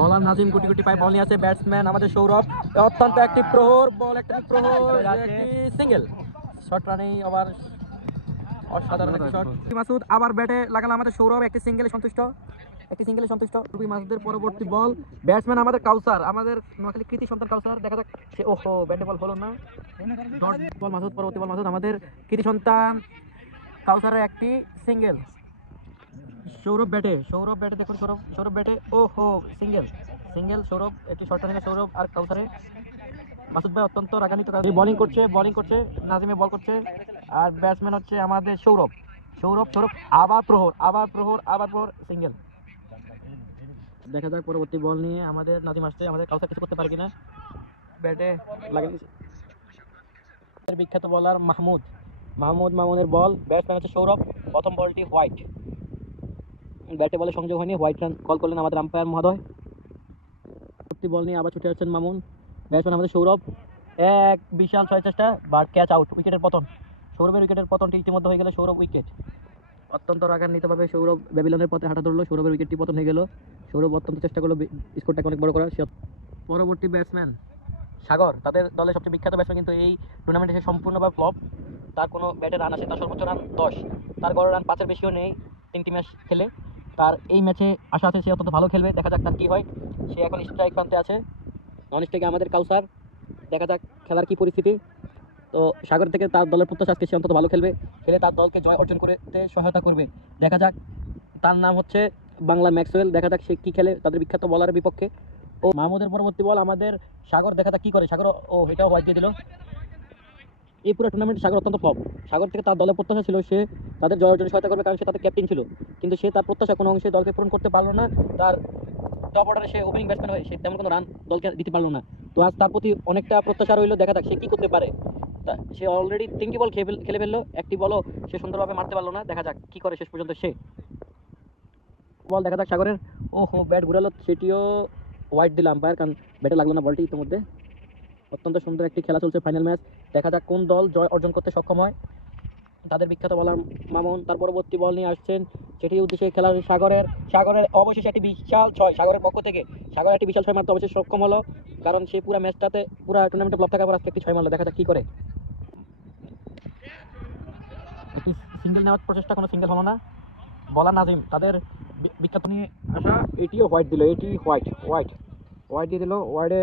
বলার নাজিম গুটি গুটি পায় বল নিয়ে আসে, ব্যাটসম্যান আমাদের সৌরভ অত্যন্ত একটি প্রহর বল, একটা প্রহর, একটি সিঙ্গেল শট রানেই আবার অসাধারণ একটি শট। মাসুদ আবার ব্যাটে লাগালো আমাদের সৌরভ, একটি সিঙ্গেলে সন্তুষ্ট। রুবি মাসুদের পরবর্তী বল, ব্যাটসম্যান আমাদের কাউসার, আমাদের নোয়াখালী কৃতি সন্তান কাউসার, দেখা যাক সে ওহো ব্যাটে বল হলো না। বল মাসুদ, পরবর্তী বল মাসুদ, আমাদের কৃতি সন্তান কাউসারের একটি সিঙ্গেল। সৌরভ ব্যাটে দেখুন, সৌরভ ব্যাটে ওহো সিঙ্গেল সৌরভ, একটি শর্ট রানিং সৌরভ আর কাউসারে। মাসুদ ভাই অত্যন্ত রাগান্বিত, বোলিং করছে নাজিমে বল করছে, আর ব্যাটসম্যান হচ্ছে আমাদের সৌরভ আবার প্রহর সিঙ্গেল। দেখা যাক পরবর্তী বল নিয়ে আমাদের নাজিম আসছে, আমাদের কাউসার কিছু করতে পারে কিনা। ব্যাটে লাগিয়েছে বিখ্যাত বলার মাহমুদের বল, ব্যাটসম্যান হচ্ছে সৌরভ, প্রথম বলটি হোয়াইট, ব্যাটে বলে সংযোগ হয়নি, হোয়াইট রান কল করলেন আমাদের আম্পায়ার মহোদয়। বল নিয়ে আবার ছুটে আসছেন মামুন, ব্যাটসম্যান আমাদের সৌরভ, এক বিশাল 6 চেষ্টা বাট ক্যাচ আউট, উইকেটের পতন, সৌরভের উইকেটের পতনটি ইতিমধ্যে হয়ে গেল, সৌরভ উইকেট। অত্যন্ত রাগান্বিতভাবে সৌরভ ব্যাবিলনের পথে হাঁটা ধরলো, সৌরভের উইকেটটি পতন হয়ে গেল। সৌরভ অত্যন্ত চেষ্টা করলো স্কোরটাকে অনেক বড় করার। পরবর্তী ব্যাটসম্যান সাগর, তাদের দলের সবচেয়ে বিখ্যাত ব্যাটসম্যান, কিন্তু এই টুর্নামেন্টে সে সম্পূর্ণভাবে ফ্লপ। তার কোনো ব্যাটে রান আসে, তার সর্বোচ্চ রান 10, তার গড় রান 5-এর বেশিও নেই 3টি ম্যাচ খেলে। তার এই ম্যাচে আশা আছে সে অত্যন্ত ভালো খেলবে, দেখা যাক তার কী হয়। সে এখন স্ট্রাইক প্রান্তে আছে, নন স্ট্রাইকে আমাদের কাউসার, দেখা যাক খেলার কী পরিস্থিতি। তো সাগর থেকে তার দলের প্রত্যাশা আজকে সে অন্তত ভালো খেলে তার দলকে জয় অর্জন করতে সহায়তা করবে। দেখা যাক, তার নাম হচ্ছে বাংলা ম্যাক্সওয়েল, দেখা যাক সে কী খেলে তাদের বিখ্যাত বলারের বিপক্ষে। ও মাহমুদের পরবর্তী বল আমাদের সাগর, দেখা যাক কী করে সাগর। ও এটাও হোয়াইট দিয়ে দিল। এই পুরো টুর্নামেন্টে সাগর অত্যন্ত ফ্লপ। সাগর থেকে তার দলের প্রত্যাশা ছিল সে তাদের জয় অর্জনে সহায়তা করবে, কারণ সে তাদের ক্যাপ্টেন ছিল, কিন্তু সে তার প্রত্যাশা কোনো অংশে দলকে পূরণ করতে পারলো না। তার টপ অর্ডারে সে ওপেনিং ব্যাটসম্যান হয়ে সে তেমন কোনো রান দলকে দিতে পারলো না। তো আজ তার প্রতি অনেকটা প্রত্যাশা রইল, দেখা যাক সে কী করতে পারে। সে অলরেডি 3টি বল খেলে ফেললো, একটি বলও সে সুন্দরভাবে মারতে পারলো না, দেখা যাক কী করে শেষ পর্যন্ত সে। বল দেখা যাক সাগরের, ওহো ব্যাট ঘুরালো, সেটিও হোয়াইট দিল আম্পায়ার, কারণ ব্যাটে লাগলো না বলটি। ইতিমধ্যে অত্যন্ত সুন্দর একটি খেলা চলছে, ফাইনাল ম্যাচ, দেখা যাক কোন দল জয় অর্জন করতে সক্ষম হয়। তাদের বিখ্যাত বলার মামুন তার পরবর্তী বল নিয়ে আসছেন, সেটির উদ্দেশ্যে খেলার সাগরের অবশেষে একটি বিশাল 6, সাগরের পক্ষ থেকে সাগর একটি বিশাল 6 মারতে অবশ্যই সক্ষম হলো, কারণ সে পুরো ম্যাচটাতে পুরো টুর্নামেন্টে ফ্লপ থাকার পর আজকে একটি 6 মারলো, দেখা যাক কী করে। একটি সিঙ্গেল নেওয়ার প্রচেষ্টা, কোনো সিঙ্গেল হলো না। বলার নাজিম তাদের বিখ্যাত নিয়ে আসা, এটিও হোয়াইট দিল, এটি হোয়াইট দিয়ে দিল। ওয়াইডে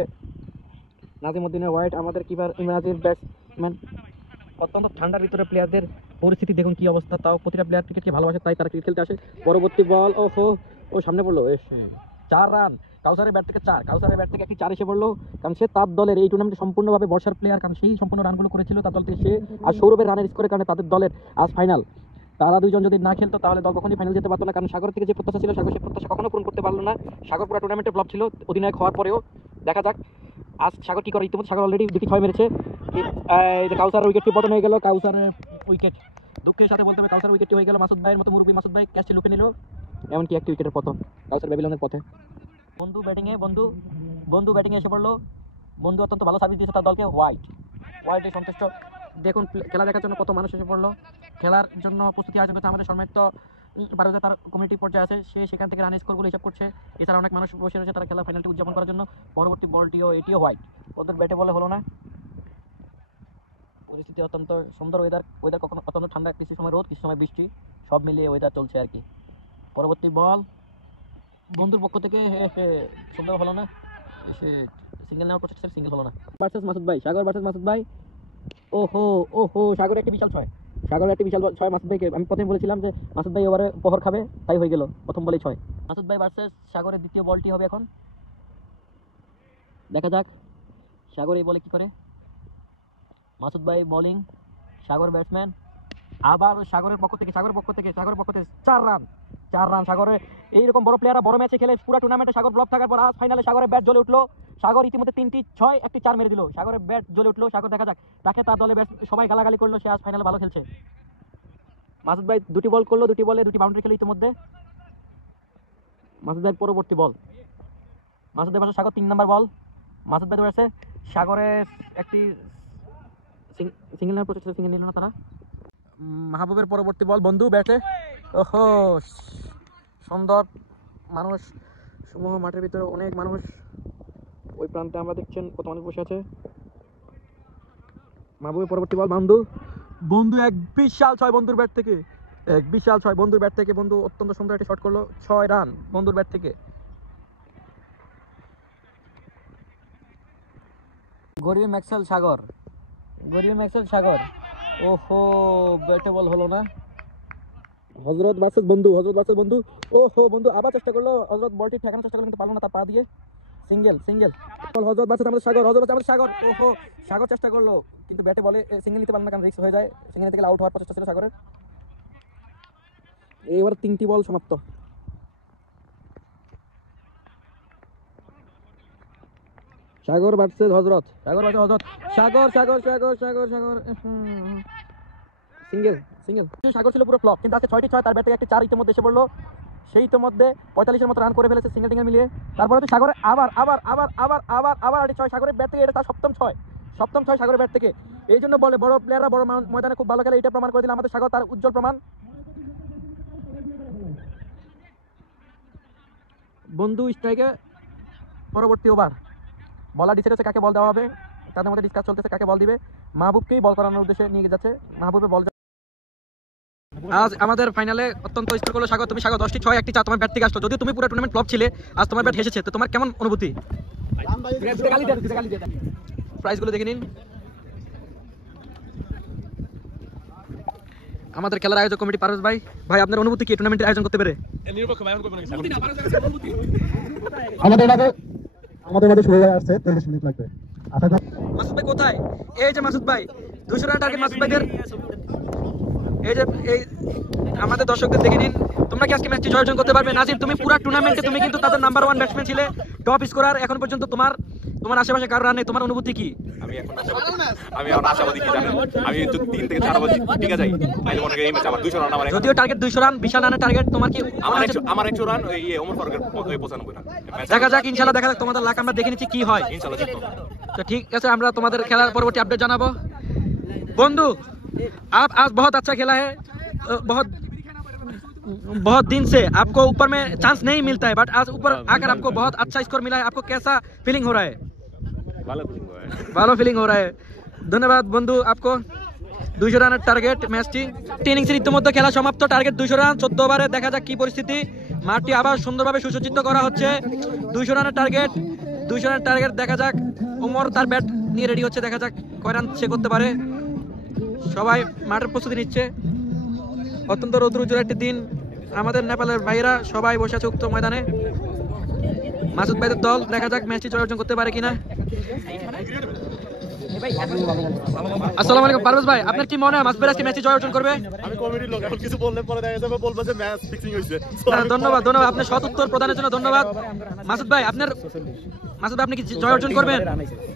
নাজিমউদ্দিনের হোয়াইট, আমাদের কিপার ইমরাজির ব্যাটসম্যান। অত্যন্ত ঠান্ডার ভিতরে প্লেয়ারদের পরিস্থিতি দেখুন কি অবস্থা, তাও প্রতিটা প্লেয়ার ক্রিকেটকে ভালোবাসে, তাই তারা ক্রিকেট খেলতে আসে। পরবর্তী বল ও সামনে পড়লো, 4 রান, কাউসারের ব্যাট থেকে 4, কাউসারের ব্যাট থেকে একটি 4 এসে পড়লো, কারণ সে তার দলের এই টুর্নামেন্টে সম্পূর্ণভাবে বর্ষার প্লেয়ার, কারণ সেই সম্পূর্ণ রানগুলো করেছিল তার দলকে সে। আর সৌরভের রানের স্কোরের কারণে তাদের দলের আজ ফাইনাল। তারা দুইজন যদি না খেলতো তাহলে দল কখনোই ফাইনাল যেতে পারতো না, কারণ সাগর থেকে যে প্রত্যাশা ছিল সাগর সেই প্রত্যাশা কখনো পূরণ করতে পারলো না। সাগর পুরো টুর্নামেন্টে ফ্লপ ছিল অধিনায়ক হওয়ার পরেও, দেখা যাক আজ সাগর কী করে। ইতিমধ্যে সাগর অলরেডি 2টি 6 মেরেছে। কাউসার উইকেটটি পতন হয়ে গেল, কাউসারের উইকেট, দুঃখের সাথে বলতে হবে কাউসার উইকেটটি হয়ে গেল। মাসুদ ভাইয়ের মতো মুরব্বী মাসুদ ভাই ক্যাচটি লুপে নিল, এমনকি একটি উইকেটের পতন কাউসার ব্যাবিলনের পথে। বন্ধু ব্যাটিংয়ে এসে পড়লো, বন্ধু অত্যন্ত ভালো সার্ভিস দিয়েছে তার দলকে, হোয়াইটে সন্তুষ্ট। দেখুন খেলা দেখার জন্য কত মানুষ এসে পড়লো, খেলার জন্য প্রস্তুতি আয়োজন করছে। আমাদের সম্মানিত বারোজা তার কমিটি পর্যায়ে আছে, সে সেখান থেকে রান স্কোরগুলো হিসাব করছে। এছাড়া অনেক মানুষ বসে রয়েছে তারা খেলা ফাইনালটি উদযাপন করার জন্য। পরবর্তী বলটিও এটিও হোয়াইট, ওদের ব্যাটে বলে হলো না। পরিস্থিতি অত্যন্ত সুন্দর, ওয়েদার কখনো অত্যন্ত ঠান্ডা, কিছু সময় রোদ, কিছু সময় বৃষ্টি, সব মিলিয়ে ওয়েদার চলছে আর কি। পরবর্তী বল বন্ধুর পক্ষ থেকে সুন্দর হলো না, সে সিঙ্গেল নেওয়ার প্রচেষ্টা, সিঙ্গেল হলো না। ভার্সেস মাসুদ ভাই, সাগর ভার্সেস মাসুদ ভাই, ওহো সাগরের একটি বিশাল 6, মাসুদ ভাইকে আমি প্রথমে বলেছিলাম যে মাসুদ ভাই ওভারে প্রহর খাবে, তাই হয়ে গেল, প্রথম বলেই 6। মাসুদ ভাই ভার্সেস সাগরের দ্বিতীয় বলটি হবে এখন, দেখা যাক সাগর এই বলে কী করে। মাসুদ ভাই বোলিং, সাগর ব্যাটসম্যান, আবার সাগরের পক্ষ থেকে 4 রান। সাগরের এইরকম বড় প্লেয়াররা বড় ম্যাচে খেলে, পুরো টুর্নামেন্টে সাগর ফ্লপ থাকার পর আজ ফাইনালে সাগরের ব্যাট জ্বলে উঠলো। সাগর ইতিমধ্যে 3টি 6, একটি 4 মেরে দিল, সাগরের ব্যাট জ্বলে উঠলো। সাগর দেখা যাক, তাকে তার দলে ব্যাট সবাই গালাগালি করলো, সে আজ ফাইনালে ভালো খেলছে। মাসুদ ভাই 2টি বল করলো, 2টি বলে 2টি বাউন্ডারি খেলো ইতিমধ্যে। মাসুদ ভাই পরবর্তী বল, মাসুদ ভাই সাগর 3 নম্বর বল, মাসুদ ভাই ধরেছে, সাগরের একটি সিঙ্গেল নেওয়ার প্রচেষ্টা, সিঙ্গেল নিল না তারা। মাহবুবের পরবর্তী বল, বন্ধু ব্যাটে, সুন্দর মানুষ সমূহ মাঠের ভিতরে অনেক মানুষ, ওই প্রান্তে আমরা দেখছেন কত মানুষ বসে আছে। মাহবুবের পরবর্তী বল, বন্ধু এক বিশাল 6 বন্ধুর ব্যাট থেকে, বন্ধু অত্যন্ত সুন্দর একটি শট করলো, 6 রান বন্ধুর ব্যাট থেকে। গরিব ম্যাক্সেল সাগর, ওহো ব্যাটে বল হলো না। হযরত ভার্সেস বন্ধু, ওহো বন্ধু আবার চেষ্টা করলো, হযরত বলটি ঠেকানোর চেষ্টা করলো কিন্তু পারলো না, তার পা দিয়ে সিঙ্গেল। হযরত ভার্সেস আমাদের সাগর, ওহো সাগর চেষ্টা করলো কিন্তু ব্যাটে বলে সিঙ্গেল নিতে পারলো না, কারণ রিস্ক হয়ে যায়, সিঙ্গেল থেকে আউট হওয়ার প্রচেষ্টা ছিল সাগরের। এবার 3টি বল সমাপ্ত। সাগর ভার্সেস হযরত, সাগর সিঙ্গেল। সাগর ছিল পুরো ফ্লপ, কিন্তু আজকে 6টি 6, তার ব্যাট থেকে একটি 4 ইতিমধ্যে এসে পড়লো, সেই ইতিমধ্যে 45-এর মতো রান করে ফেলেছে সিঙ্গেল টিঙ্গেল মিলিয়ে। তারপরে তো সাগরে আবার 6 সাগরের ব্যাট থেকে, এটা তার সপ্তম 6 সাগরের ব্যাট থেকে। এই জন্য বলে বড় প্লেয়াররা বড় ময়দানে খুব ভালো খেলে, এটা প্রমাণ করে দিল আমাদের সাগর, তার উজ্জ্বল প্রমাণ। বন্ধু স্ট্রাইকে পরবর্তী ওভার, বলার ডিসাইড হচ্ছে কাকে বল দেওয়া হবে, তাদের মধ্যে ডিসকাস চলতেছে কাকে বল দিবে। মাহবুবকেই বল করানোর উদ্দেশ্যে নিয়ে যাচ্ছে, মাহবুবের বল। আজ আমাদের ফাইনালে অত্যন্ত স্কোর করলো সাগর। তুমি সাগর 10টি 6 একটি 4 তোমার ব্যাট থেকে আসলো, যদিও তুমি পুরো টুর্নামেন্ট ফ্লপ ছিলে, আজ তোমার ব্যাট হেসেছে, তো তোমার কেমন অনুভূতি? প্রাইজগুলো দেখে নিন। আমাদের খেলার আয়োজক কমিটি পারভেজ ভাই, আপনার অনুভূতি কি টুর্নামেন্টের আয়োজন করতে পেরে? আমাদের মাঝে শুরু হয়ে আসছে, 40 মিনিট লাগবে। মাসুদ ভাই কোথায়? এই যে মাসুদ ভাই, 200 রান টার্গেট মাসুদ ভাইদের। এই আমাদের দর্শকদের দেখে নিন, তোমরা কি আজকে ম্যাচটি জয় অর্জন করতে পারবে? নাজিম, তুমি পুরো টুর্নামেন্টে তুমি কিন্তু তাদের নাম্বার 1 ব্যাটসম্যান ছিলে, টপ স্কোরার, এখন পর্যন্ত তোমার আশেপাশে কারো রান নেই, তোমার অনুভূতি কি? আমি এখন আশাবাদী কি জানেন, আমি তো 3 থেকে 4 বছর ঠিক আছে, তাইলে মনে করি এই ম্যাচে আমার 200 রান, আমার যদিও টার্গেট 200 রান, বিশাল রানের টার্গেট, তোমার কি? আমার 100 রান ওই ওমর ফারুকের 95 রান। দেখা যাক ইনশাআল্লাহ, দেখা যাক তোমাদের লাক, আমরা দেখে নিচ্ছি কি হয় ইনশাআল্লাহ জিতবো। তো ঠিক আছে, আমরা তোমাদের খেলার পরবর্তী আপডেট জানাবো। बंधु आप आज बहुत अच्छा खेला है, बहुत दिन से आपको ऊपर में चांस नहीं मिलता है, बट आज ऊपर आकर आपको बहुत अच्छा स्कोर मिला है, आपको कैसा फीलिंग हो रहा है? ভালো ফিলিং हो रहा है। ধন্যবাদ বন্ধু, आपको 200 রানের টার্গেট ম্যাচটি। ইনিংসের ইতিমধ্যে খেলা সমাপ্ত, টার্গেট 200 রান 14 ওভারে। দেখা যাক কি পরিস্থিতি, মাঠটি আবার সুন্দরভাবে সুসজ্জিত করা হচ্ছে। 200 রানের টার্গেট দেখা যাক। ওমর তার ব্যাট নিয়ে রেডি হচ্ছে, দেখা যাক কয় রান সে করতে পারে। সবাই মাঠের প্রস্তুতি নিচ্ছে। অত্যন্ত রৌদ্র উজ্জ্বল একটি দিন, আমাদের নেপালের ভাইরা সবাই বসে আছে উক্ত ময়দানে। মাসুদ ভাইদের দল, দেখা যাক ম্যাচটি জয় অর্জন করতে পারে কিনা। আসসালামু আলাইকুম পারভেজ ভাই, আপনার কি মনে হয় মাসুদ ভাই আজকে ম্যাচটি জয় অর্জন করবে? আমি কমিটির লোক, এখন কিছু বললে পরে দেখা যাবে বলবো যে ম্যাচ ফিক্সিং হইছে। ধন্যবাদ আপনার সৎ উত্তর প্রদানের জন্য ধন্যবাদ। মাসুদ ভাই আপনি কি জয় অর্জন করবেন?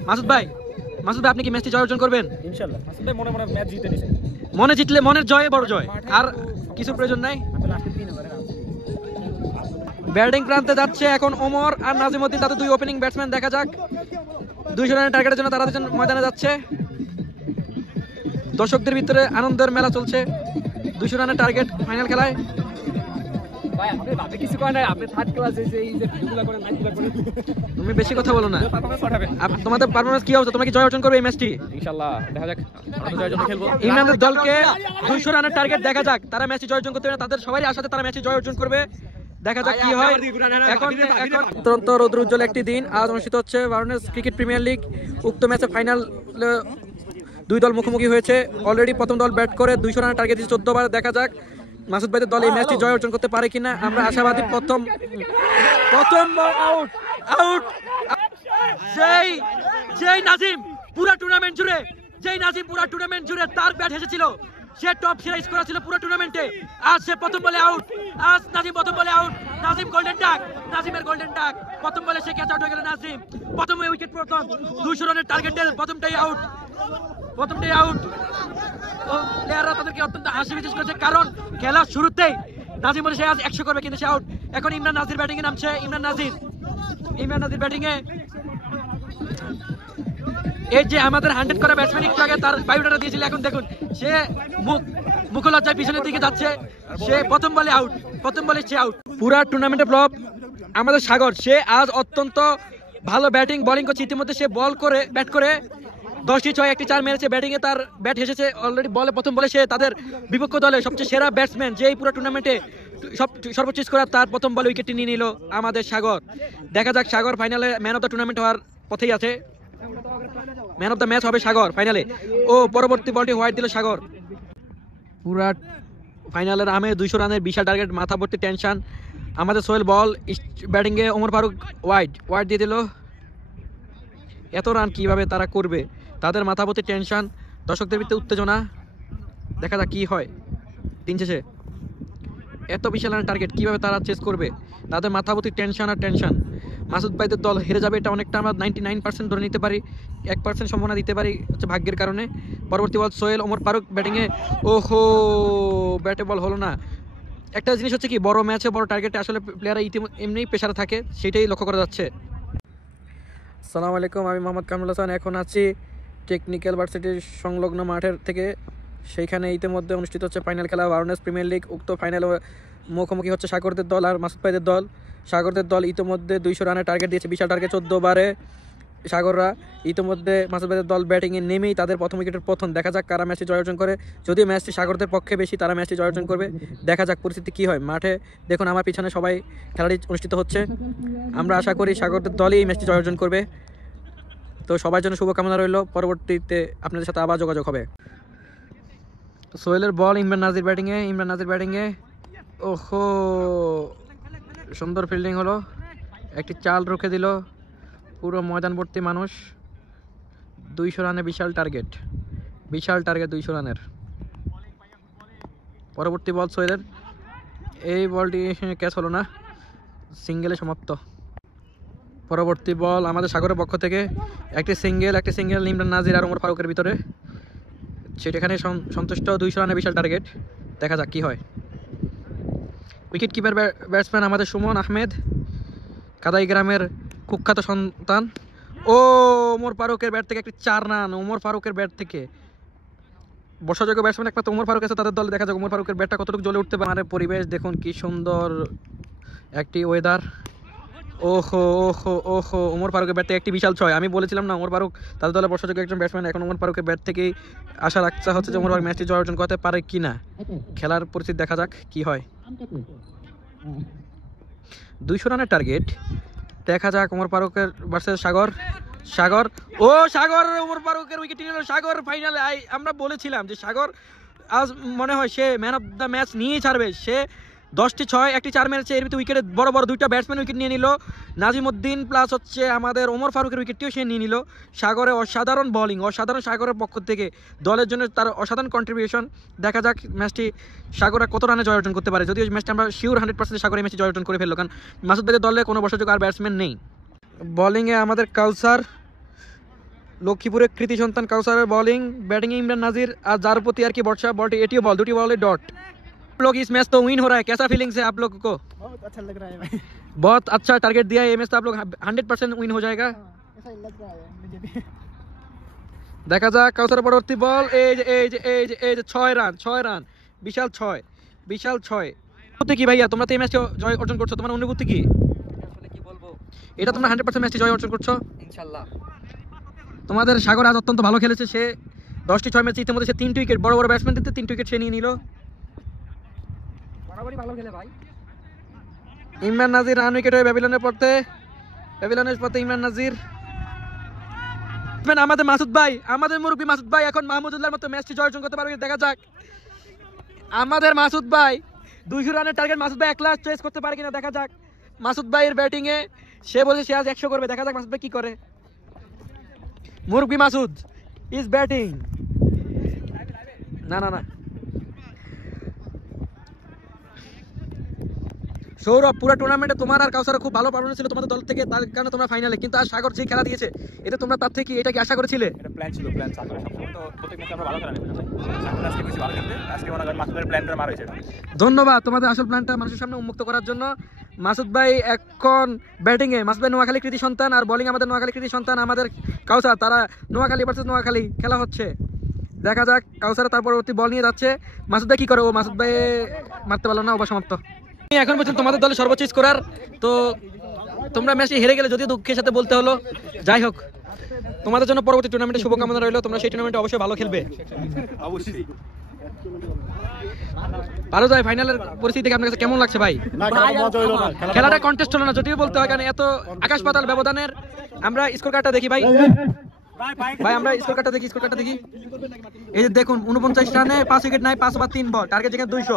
মাসুদ ভাই আপনি কি ম্যাচটি জয় অর্জন করবেন? ইনশাআল্লাহ। মাসুদ ভাই মনে ম্যাচ জিতে নিছে। মনে জিতলে মনের জয় বড় জয়, আর কিছু প্রয়োজন নাই। ব্যাটিং প্রান্তে যাচ্ছে এখন ওমর আর নাজিমউদ্দিন, তাদের দুই ওপেনিং ব্যাটসম্যান। দেখা যাক 200 রানের টার্গেটের জন্য তারা দুজন ময়দানে যাচ্ছে। দর্শকদের ভিতরে আনন্দের মেলা চলছে। 200 রানের টার্গেট ফাইনাল খেলায়। ভাই আপনি ভাবে কিছু কয় না, আপনি থার্ড ক্লাসে যে এই যে ভিডিওগুলো করেন, নাইটগুলো করেন, তুমি বেশি কথা বলো না। পারফরম্যান্স পাঠাবেন। তোমাদের পারফরম্যান্স কি অবস্থা? তোমরা কি জয় অর্জন করবে এই ম্যাচটি? ইনশাআল্লাহ দেখা যাক, আমরা জয়ের জন্য খেলবো। ইমরানের দলকে 200 রানের টার্গেট, দেখা যাক তারা ম্যাচটি জয় অর্জন করতে পারে। তাদের সবারই আশাতে তারা ম্যাচটি জয় অর্জন করবে, দেখা যাক কি হয়। এখন অত্যন্ত রৌদ্র উজ্জ্বল একটি দিন, আজ অনুষ্ঠিত হচ্ছে বার্নেস ক্রিকেট প্রিমিয়ার লিগ। উক্ত ম্যাচে ফাইনাল দুই দল মুখোমুখি হয়েছে। অলরেডি প্রথম দল ব্যাট করে 200 রানের টার্গেট দিয়েছে 14 বার। দেখা যাক মাসুদ ভাইদের দল এই ম্যাচটি জয় অর্জন করতে পারে কিনা, আমরা আশাবাদী। প্রথম বল আউট। যেই নাজিম পুরো টুর্নামেন্ট জুড়ে তার ব্যাট হেসেছিল, সে টপ সেরা স্কোরার ছিল পুরো টুর্নামেন্টে। আজ সে প্রথম বলে out. Nazim golden duck, নাজিমের golden duck. প্রথম বলে সে ক্যাচ আউট হয়ে গেল নাজিম। প্রথম উইকেট, প্রথম 200 রানের টার্গেটের প্রথমটাই আউট। প্লেয়াররা তাদেরকে অত্যন্ত হাসি বিশেষ করেছে, কারণ খেলার শুরুতেই নাজিম বলে সে আজ 100 করবে, কিন্তু সে আউট। এখন ইমরান নাজির ব্যাটিং এ নামছে। ইমরান নাজির ব্যাটিং এ। এই যে আমাদের 100 করা ব্যাটসম্যান একটু আগে তার বায়োডাটা দিয়েছিল, এখন দেখুন সে মুখলজ্জায় পিছনের দিকে যাচ্ছে। সে প্রথম বলে সে আউট। পুরা টুর্নামেন্টে ফ্লপ, আমাদের সাগর, সে আজ অত্যন্ত ভালো ব্যাটিং বোলিং করছে। ইতিমধ্যে সে ব্যাট করে 10টি 6 একটি 4 মেরেছে। ব্যাটিংয়ে তার ব্যাট এসেছে অলরেডি। প্রথম বলে সে তাদের বিপক্ষ দলে সবচেয়ে সেরা ব্যাটসম্যান, যে এই পুরো টুর্নামেন্টে সর্বোচ্চ স্কোরার, তার প্রথম বলে উইকেটটি নিয়ে নিল আমাদের সাগর। দেখা যাক, সাগর ফাইনালে ম্যান অফ দ্য টুর্নামেন্ট হওয়ার পথেই আছে। ম্যান অফ দ্য ম্যাচ হবে সাগর ফাইনালে। ও পরবর্তী বলটি হোয়াইট দিল সাগর। পুরা ফাইনালের আমে 200 রানের বিশাল টার্গেট, মাথা ভর্তি টেনশন। আমাদের সোহেল বল, ব্যাটিংয়ে ওমর ফারুক ওয়াইড দিয়ে দিল। এত রান কিভাবে তারা করবে, তাদের মাথা ভর্তি টেনশন, দর্শকদের ভিতরে উত্তেজনা। দেখা যাক কি হয় দিন শেষে। এত বিশাল রানের টার্গেট কিভাবে তারা চেস করবে, তাদের মাথা ভর্তি টেনশন আর টেনশন। মাসুদ ভাইদের দল হেরে যাবে, এটা অনেকটা আমরা 99% ধরে নিতে পারি। 1% সম্ভাবনা দিতে পারি হচ্ছে ভাগ্যের কারণে। পরবর্তী বল সোহেল, ওমর ফারুক ব্যাটিংয়ে। ওহো, ব্যাটে বল হলো না। একটা জিনিস হচ্ছে কি, বড় ম্যাচে বড় টার্গেটে আসলে প্লেয়াররা এমনিই প্রেশারে থাকে, সেটাই লক্ষ্য করা যাচ্ছে। আসসালামু আলাইকুম, আমি মোহাম্মদ কামরুল হাসান। এখন আছি টেকনিক্যাল ভার্সিটির সংলগ্ন মাঠের থেকে। সেইখানে ইতিমধ্যে অনুষ্ঠিত হচ্ছে ফাইনাল খেলা, বারোনেস প্রিমিয়ার লিগ। উক্ত ফাইনালে মুখোমুখি হচ্ছে সাগরদের দল আর মাসুদ ভাইদের দল। সাগরদের দল ইতিমধ্যে 200 রানের টার্গেট দিয়েছে, বিশাল টার্গেট 14 ওভারে। সাগররা ইতিমধ্যে মাসুদ ভাইদের দল ব্যাটিংয়ে নেমেই তাদের প্রথম উইকেটের পতন। দেখা যাক কারা ম্যাচটি জয় অর্জন করে। যদিও ম্যাচটি সাগরদের পক্ষে বেশি, তারা ম্যাচটি জয় অর্জন করবে। দেখা যাক পরিস্থিতি কী হয় মাঠে। দেখুন আমার পিছনে সবাই খেলাটি অনুষ্ঠিত হচ্ছে। আমরা আশা করি সাগরদের দলই এই ম্যাচটি জয় অর্জন করবে। তো সবার জন্য শুভকামনা রইল। পরবর্তীতে আপনাদের সাথে আবার যোগাযোগ হবে। সোহেলের বল, ইমরান নাজির ব্যাটিংয়ে। ওহো, সুন্দর ফিল্ডিং হলো, একটি চাল রুখে দিল। পুরো ময়দান ভর্তি মানুষ। 200 রানে বিশাল টার্গেট 200 রানের। পরবর্তী বল সোহেলের, এই বলটি ক্যাচ হলো না, সিঙ্গেলে সমাপ্ত। পরবর্তী বল আমাদের সাগরের পক্ষ থেকে, একটি সিঙ্গেল ইমরান নাজির আর ওমর ফারুকের ভিতরে। সেটাখানে সন্তুষ্ট, 200 রানে বিশাল টার্গেট। দেখা যাক কি হয়। উইকেট কিপার ব্যাটসম্যান আমাদের সুমন আহমেদ, কাদাই গ্রামের কুখ্যাত সন্তান। ও, ওমর ফারুকের ব্যাট থেকে একটি 4 রান। ওমর ফারুকের ব্যাট থেকে বর্ষাযোগ্য ব্যাটসম্যান একমাত্র ওমর ফারুক আছে তাদের দলে। দেখা যাক ওমর ফারুকের ব্যাটটা কতটুকু জ্বলে উঠতে পারে। পরিবেশ দেখুন কি সুন্দর একটি ওয়েদার। ওহো, ওমর ফারুকের ব্যাট থেকে একটি বিশাল 6। আমি বলেছিলাম না, ওমর ফারুক তাদের দলে বর্ষাযোগ্য একজন ব্যাটসম্যান। এখন ওমর ফারুকের ব্যাট থেকেই আশা রাখতে হচ্ছে যে ওমর ফারুক ম্যাচটি জয় অর্জন করতে পারে কি না। খেলার পরিস্থিতি দেখা যাক কি হয়। 200 রানের টার্গেট। দেখা যাক ওমর ফারুকের ভার্সেস সাগর। ওমর ফারুকের উইকেট নিল সাগর ফাইনালে। আমরা বলেছিলাম যে সাগর আজ মনে হয় সে ম্যান অফ দ্য ম্যাচ নিয়েই ছাড়বে। সে 10টি 6 একটি 4 মেরেছে। এর ভিতরে উইকেটে বড় 2টা ব্যাটসম্যান উইকেট নিয়ে নিল। নাজিমউদ্দিন প্লাস হচ্ছে আমাদের ওমর ফারুকের উইকেটটিও সে নিয়ে নিল। সাগরে অসাধারণ বোলিং, অসাধারণ সাগরের পক্ষ থেকে দলের জন্য তার অসাধারণ কন্ট্রিবিউশন। দেখা যাক ম্যাচটি সাগরে কত রানে জয় অর্জন করতে পারে। যদিও ম্যাচটা আমরা শিওর 100% সাগরে ম্যাচটি জয় অর্জন করে ফেললো, কারণ মাসুদ ভাইয়ের দলে কোনো বর্ষাযোগ্য আর ব্যাটসম্যান নেই। বোলিংয়ে আমাদের কাউসার, লক্ষ্মীপুরের কৃতি সন্তান কাউসারের বোলিং। ব্যাটিংয়ে ইমরান নাজির, আর যার প্রতি আর কি বর্ষা বলটি এটিও বল, 2টি বলে डॉट। लोग इस मैच तो विन हो रहा है, कैसा फीलिंग्स है आप लोग को? बहुत अच्छा लग रहा है भाई। बहुत अच्छा टारगेट दिया है ये मैच, तो आप लोग 100% विन हो जाएगा। ऐसा ही लग रहा है मुझे भी। দেখা যাক কাউসারের পরবর্তী বল। এই যে 6 রান, বিশাল 6। অনুভূতি কি ভাইয়া, তোমরা তো এই ম্যাচে জয় অর্জন করছো, তোমার অনুভূতি কি? আসলে কি বলবো, এটা তোমরা 100% ম্যাচে জয় অর্জন করছো ইনশাআল্লাহ। তোমাদের সাগর আজ অত্যন্ত ভালো খেলেছে। সে 10টি 6 ম্যাচে ইতিমধ্যে সে 3টি উইকেট, বড় ব্যাটসম্যান দিতে 3টি উইকেট সে নিয়ে নিল। বরাবরই ভালো খেলে ভাই। ইমরান নাজির রান উইকেট হয়ে ব্যাবিলনের পথে ইমরান নাজির। আমাদের মাসুদ ভাই, আমাদের মুরব্বী মাসুদ ভাই এখন মাহমুদুল্লাহর মতো ম্যাচটি জয় অর্জন করতে পারবে। দেখা যাক আমাদের মাসুদ ভাই 200 রানের টার্গেট মাসুদ ভাই একলা চেস করতে পারে কিনা। দেখা যাক মাসুদ ভাইয়ের ব্যাটিংয়ে, সে বলছে সে আজ 100 করবে। দেখা যাক মাসুদ ভাই কি করে। মুরব্বী মাসুদ ইজ ব্যাটিং। না সৌরভ, পুরো টুর্নামেন্টে তোমার আর কাউসারের খুব ভালো পারফরমেন্স ছিল তোমাদের দল থেকে, তার কারণে তোমরা ফাইনালে। কিন্তু আর সাগর যে খেলা দিয়েছে, এতে তোমরা তার থেকে এটা কি আশা করেছিলে? এটা প্ল্যান ছিল, সাগর সবসময় তো প্রত্যেক ম্যাচে আমরা ভালো খেলা নেব। সাগর আজকে বেশি ভালো খেলতে, আজকে মনে করেন মাসুদের প্ল্যানটা মার হয়েছে। ধন্যবাদ তোমাদের আসল প্ল্যানটা মানুষের সামনে উন্মুক্ত করার জন্য। মাসুদ ভাই এখন ব্যাটিংয়ে, মাসুদ ভাই নোয়াখালী কৃতি সন্তান, আর বোলিং আমাদের নোয়াখালী কৃতি সন্তান আমাদের কাউসার। তারা নোয়াখালী ভার্সেস নোয়াখালী খেলা হচ্ছে। দেখা যাক কাউসার তার পরবর্তী বল নিয়ে যাচ্ছে। মাসুদ ভাই কি করে? ও মাসুদ ভাই মারতে পারলো না, ওভার সমাপ্ত। এখন পর্যন্ত তোমাদের দলে সর্বোচ্চ স্কোরার। তো তোমরা ম্যাচে হেরে গেলে যদিও দুঃখের সাথে বলতে হলো, যাই হোক তোমাদের জন্য পরবর্তী টুর্নামেন্টে শুভকামনা রইলো, তোমরা সেই টুর্নামেন্টে অবশ্যই ভালো খেলবে। অবশ্যই। ভালো যায়। ফাইনালের পরিস্থিতি থেকে আপনার কাছে কেমন লাগছে ভাই? না মজা হইলো না খেলাটা কন্টেস্ট হলো না যদিও বলতে হয়, কারণ এত আকাশ পাতাল ব্যবধানের। আমরা স্কোর কার্ডটা দেখি ভাই, ভাই আমরা স্কোর কার্ডটা দেখি, স্কোর কার্ডটা দেখি। এই যে দেখুন 49 রানে 5 উইকেট নাই, 5 ওভার 3 বল, টার্গেট যেখানে 200।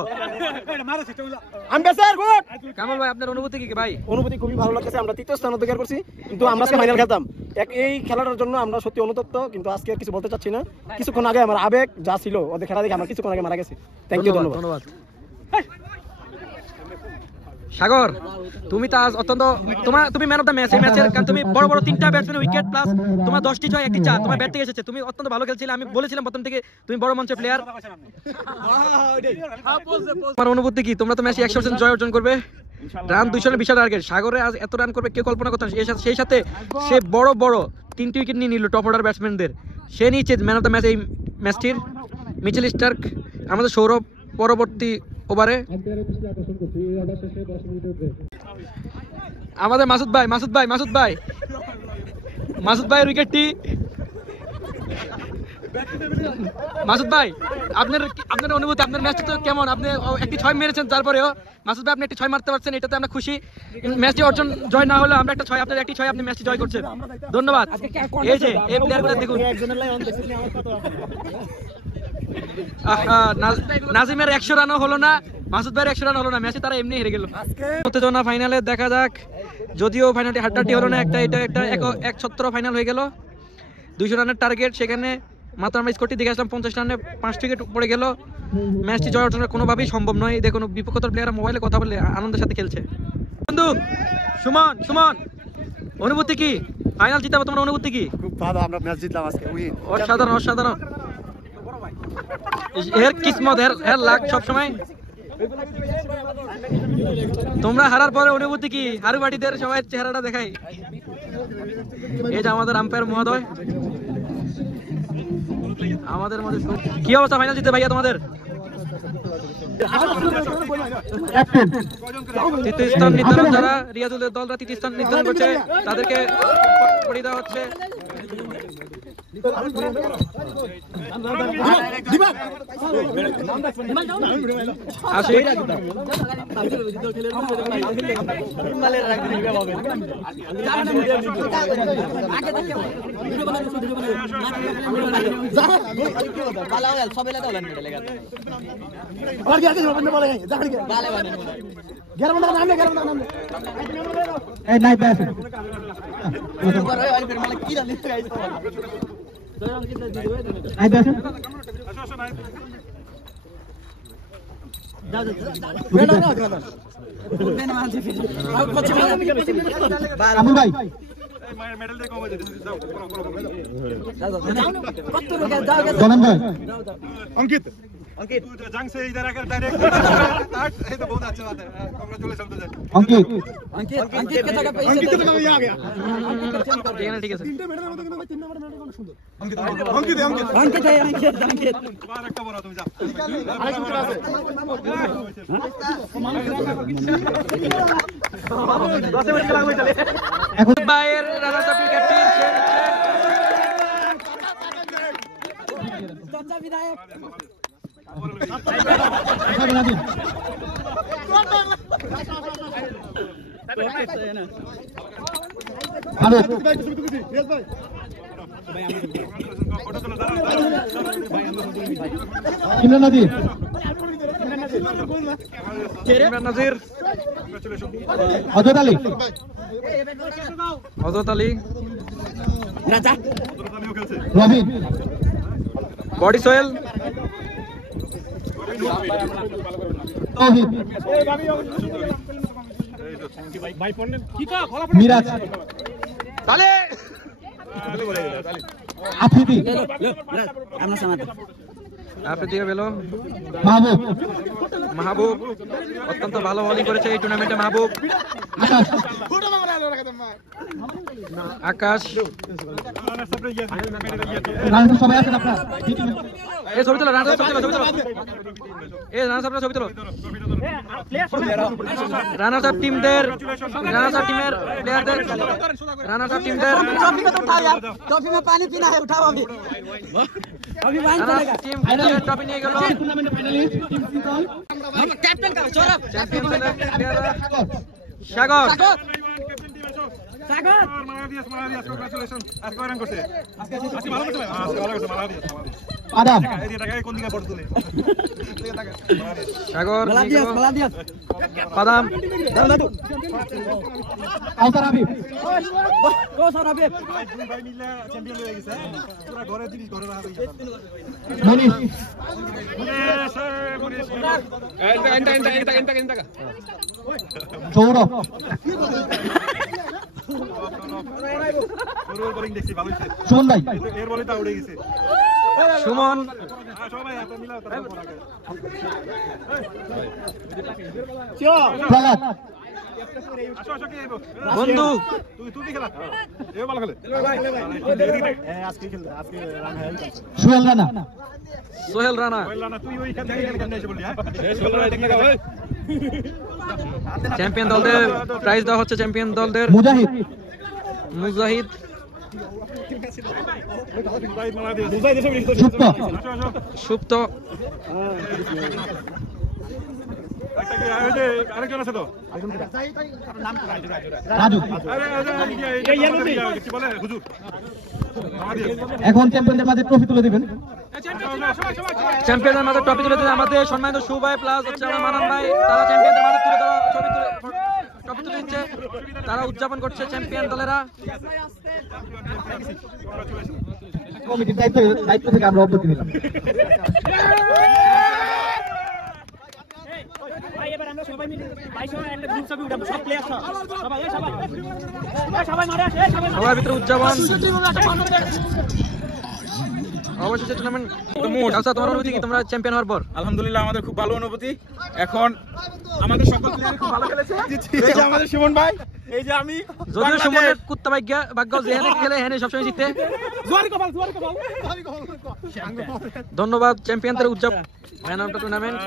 Umpire good. কামাল ভাই আপনার অনুভূতি কি ভাই? অনুভূতি খুবই ভালো লাগছে। আমরা তৃতীয় স্থান অধিকার করছি, কিন্তু আমরা আজকে ফাইনাল খেলতাম। এই খেলাটার জন্য আমরা সত্যি অনুতপ্ত, কিন্তু আজকে আর কিছু বলতে চাচ্ছি না। কিছুক্ষণ আগে আমার আবেগ যা ছিল ওদের খেলা দেখে আমরা কিছুক্ষণ আগে মারা গেছি। থ্যাংক ইউ, ধন্যবাদ। সাগর তুমি তো আজ অত্যন্ত তুমি ম্যান অফ দ্য ম্যাচ এই ম্যাচের, কারণ তুমি বড় বড় 3টা ব্যাটসম্যান উইকেট প্লাস তোমার 10টি 6 1টি 4 তোমার ব্যাট থেকে এসেছে। তুমি অত্যন্ত ভালো খেলছিলে, আমি বলেছিলাম প্রথম থেকে তুমি বড় মঞ্চের প্লেয়ার। তোমার অনুভূতি কি? তোমরা তো ম্যাচে 100% জয় অর্জন করবে, রান 200 রানের বিশাল টার্গেট। সাগরে আজ এত রান করবে কেউ কল্পনা করতে না। সেই সাথে সে বড় বড় 3টি উইকেট নিয়ে নিল টপ অর্ডার ব্যাটসম্যানদের। সে নিয়েছে ম্যান অফ দ্য ম্যাচ এই ম্যাচটির। মিচেল স্টার্ক, আমাদের সৌরভ পরবর্তী ওভারে। আমাদের মাসুদ ভাইয়ের উইকেটটি। মাসুদ ভাই আপনার অনুভূতি, আপনার ম্যাচটা তো কেমন? আপনি একটি 6 মেরেছেন, তারপরেও মাসুদ ভাই আপনি একটি 6 মারতে পারছেন, এটাতে আমরা খুশি। ম্যাচটি অর্জন জয় না হলে আমরা একটা 6, আপনার একটি 6, আপনি ম্যাচটি জয় করছেন, ধন্যবাদ। এই যে এই প্লেয়ারগুলো দেখুন, নাজিমের 100 রানও হলো না, মাসুদ ভাইয়ের 100 রান হলো না, ম্যাচে তারা এমনি হেরে গেল। উত্তেজনা ফাইনালে দেখা যাক, যদিও ফাইনালটি হাড্ডাহাড্ডি হলো না, এটা এক ছত্র ফাইনাল হয়ে গেল। 200 রানের টার্গেট, সেখানে মাত্র আমরা স্কোরটি দেখে আসলাম 50 রানে 5 উইকেট পড়ে গেল। ম্যাচটি জয় অর্জন কোনোভাবেই সম্ভব নয়। দেখুন বিপক্ষের প্লেয়াররা মোবাইলে কথা বলে আনন্দের সাথে খেলছে। বন্ধু সুমন অনুভূতি কি? ফাইনাল জিতাবো, তোমার অনুভূতি কি? খুব ভালো, আমরা ম্যাচ জিতলাম আজকে। অসাধারণ। এর কিসমত, এর লাক সবসময়। তোমরা হারার পরে অনুভূতি কি? হারু বাড়িদের সবাই চেহারাটা দেখাই। এই যে আমাদের আম্পায়ার মহোদয়, আমাদের মধ্যে কি অবস্থা ফাইনাল জিতে ভাইয়া তোমাদের? তৃতীয় স্থান নির্ধারণ, যারা রিয়াজুলের দলরা তৃতীয় স্থান নির্ধারণ করছে তাদেরকে পরিয়ে দেওয়া হচ্ছে। अंकित जंग से इधर आकर डायरेक्ट ये तो बहुत अच्छा बात है, कांग्रेचुलेशन तुझे अंकित के जगह पे अंकित के जगह ये आ गया। ठीक है सर, तीनटे मेडल होते ना भाई, तीन नंबर मेडल कौन सुंदर अंकित बार একটা বড় তুমি যা আরেক উত্তর আছে। এখন বাইয়ের রানার্স আপ উইকেটটি চাচা বিধায়ক ইমরান নাজির, হযরত আলী, রবিন, বডি সোহেল, মিরাজ, তালে আফ্রিদি, আফ্রিদিকে পেল মাহবুব মাহবুব, অত্যন্ত ভালো বোলিং করেছে এই টুর্নামেন্টে মাহবুব। আকাশ, রানটা সবাই আছেন আপনারা এই ছবি তোলো, রানার ছবি তোলো, ছবি তোলো, এই রানার সাহেব ছবি তোলো। রানার সাহেব টিমদের, রানার সাহেব টিমের প্লেয়ারদের, রানার সাহেব টিমদের ट्रॉफी में पानी पीना है, उठाओ अभी अभी वाइन चलेगा। টিম ট্রফি নিয়ে গেল। টুর্নামেন্টের ফাইনালিস্ট টিম সিঙ্গল कैप्टन का सौरभ, চ্যাম্পিয়ন সাগর, सागर মালাদিয়াস কংগ্রাচুলেশন। আজকে রান করছে, আজকে ভালো করছে, ভালো করছে মালাদিয়াস। আদাব এই যে টাকা কোন দিকে পড়ে তুলে সাগর নিয়ে मलादियास গেল। मलादियास বাদাম, কাউসার হাবিব को सर अभी ভাই মিলে চ্যাম্পিয়ন হয়ে গেছে। পুরো ঘরে জিনিস ঘরে রাখা হয়েছে। মনীষ সৌরভ বোলিং দেখছি ভালো হয়েছে। সুমন ভাই এর বলে তা উড়ে গেছে। সুমন, সবাই হাতে মিলাও তারপর আগে। প্রহ্লাদ আসো কে আইবো? বন্ধু, তুই খেলা। এও ভালো খেলে। সোহেল রানা সোহেল রানা, বললা না তুই ওইখান থেকে কেমনে এসে বললি হ্যাঁ? চ্যাম্পিয়ন দলদের প্রাইজ দেওয়া হচ্ছে, চ্যাম্পিয়ন দলদের মুজাহিদ মুজাহিদ, ভাই মালাদিয়াস। সুপ্ত আসো। সুপ্ত, আরেকজন আছে তো। রাজু কি বলে হুজুর? এখন চ্যাম্পিয়নদের মাঝে ট্রফি তুলে দিবেন চ্যাম্পিয়নের মাঝে ট্রফি তুলে দিতে আমাদের সম্মানিত সুভাই প্লাস হচ্ছে আমার মানান ভাই, তারা চ্যাম্পিয়নদের মাঝে তুলে দেওয়া ছবি তুলে ট্রফি তুলে দিচ্ছে, তারা উদযাপন করছে চ্যাম্পিয়ন দলেরা। কমিটির দায়িত্ব থেকে আমরা অব্যাহতি নিলাম ভাই এবার আমরা সবাই মিলে ভাই সবাই একটা গ্রুপ ছবি উঠাবো, সব প্লেয়ার সবাই সবাই মারে আসে, সবাই সবার ভিতরে উদযাপন। অবশেষে টুর্নামেন্ট আচ্ছা, তোমার অনুভূতি কি তোমরা চ্যাম্পিয়ন হওয়ার পর? আলহামদুলিল্লাহ আমাদের খুব ভালো অনুভূতি। এখন আমাদের সকল প্লেয়ার খুব ভালো খেলেছে। এই যে আমাদের সুমন ভাই, এই যে আমি, যদিও সুমনের কুত্তা ভাগ্য যেখানে খেলে হেনে সবসময় জিতে। ধন্যবাদ চ্যাম্পিয়নদের উদযাপন ম্যান অফ দ্য টুর্নামেন্ট।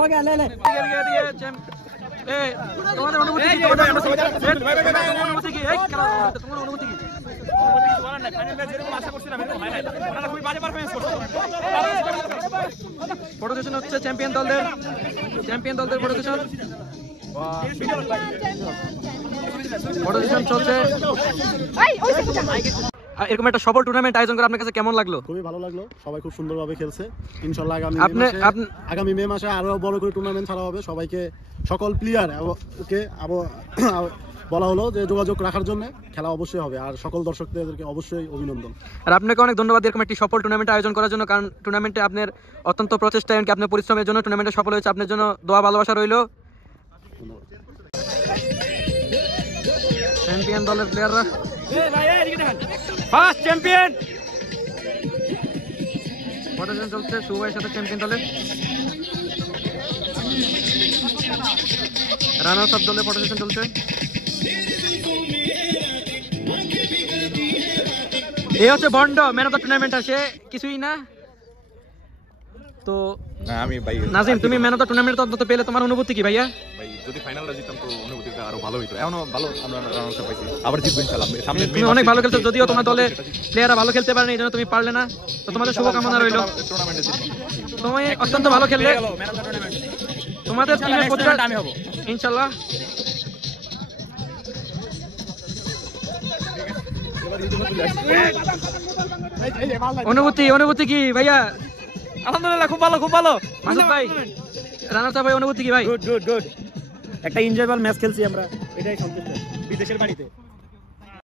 हो गया ले ले তোমাদের অনুভূতি কি? তোমাদের অনুভূতি কি? তোমার অনুভূতি কি? ফটো সেশন হচ্ছে চ্যাম্পিয়ন দলদের ফটো সেশন চলছে। এরকম একটা সফল টুর্নামেন্ট আয়োজন করে আপনার কাছে কেমন লাগলো? খুবই ভালো লাগলো, সবাই খুব সুন্দরভাবে খেলছে। ইনশাআল্লাহ আগামী মে মাসে আরো বড় করে টুর্নামেন্ট ছাড়া হবে। সবাইকে, সকল প্লেয়ার কে বলা হলো যে যোগাযোগ রাখার জন্য, খেলা অবশ্যই হবে। আর সকল দর্শকদেরকে অবশ্যই অভিনন্দন। আর আপনাকে অনেক ধন্যবাদ এরকম একটি সফল টুর্নামেন্ট আয়োজন করার জন্য, কারণ টুর্নামেন্টে আপনার অত্যন্ত প্রচেষ্টা এমনকি আপনার পরিশ্রমের জন্য টুর্নামেন্টে সফল হয়েছে। আপনার জন্য দোয়া ভালোবাসা রইল। চ্যাম্পিয়ন দলের প্লেয়াররা ফার্স্ট চ্যাম্পিয়ন ফটোশন চলছে সুভাইয়ের সাথে চ্যাম্পিয়ন দলের। রানার্স আপ দলের ফটোশন চলছে। এই হচ্ছে bond man of the tournament, আসে কিছুই না তো। আমি ভাই নাজিম, তুমি ম্যান অফ দ্য টুর্নামেন্ট অন্তত পেলে তোমার অনুভূতি কি ভাইয়া? ভাই যদি ফাইনালটা জিততাম তো অনুভূতিটা আরো ভালো হতো। এখনো ভালো আমরা রান আপ পাইছি, আবার জিতবো ইনশাআল্লাহ। সামনে তুমি অনেক ভালো খেলছো, যদিও তোমার দলে প্লেয়াররা ভালো খেলতে পারেনি, এই জন্য তুমি পারলে না। তো তোমাদের শুভকামনা রইল, টুর্নামেন্টে জিতবো। তুমি অত্যন্ত ভালো খেললে। তোমাদের টিমের প্রতিটা আমি হবো ইনশাআল্লাহ। অনুভূতি কি ভাইয়া? আলহামদুলিল্লাহ খুব ভালো মাসুদ ভাই, রানার্স আপ ভাই অনুভূতি কি ভাই? গুড একটা এনজয়েবল ম্যাচ খেলছি আমরা, এটাই সন্তুষ্ট। বিদেশের বাড়িতে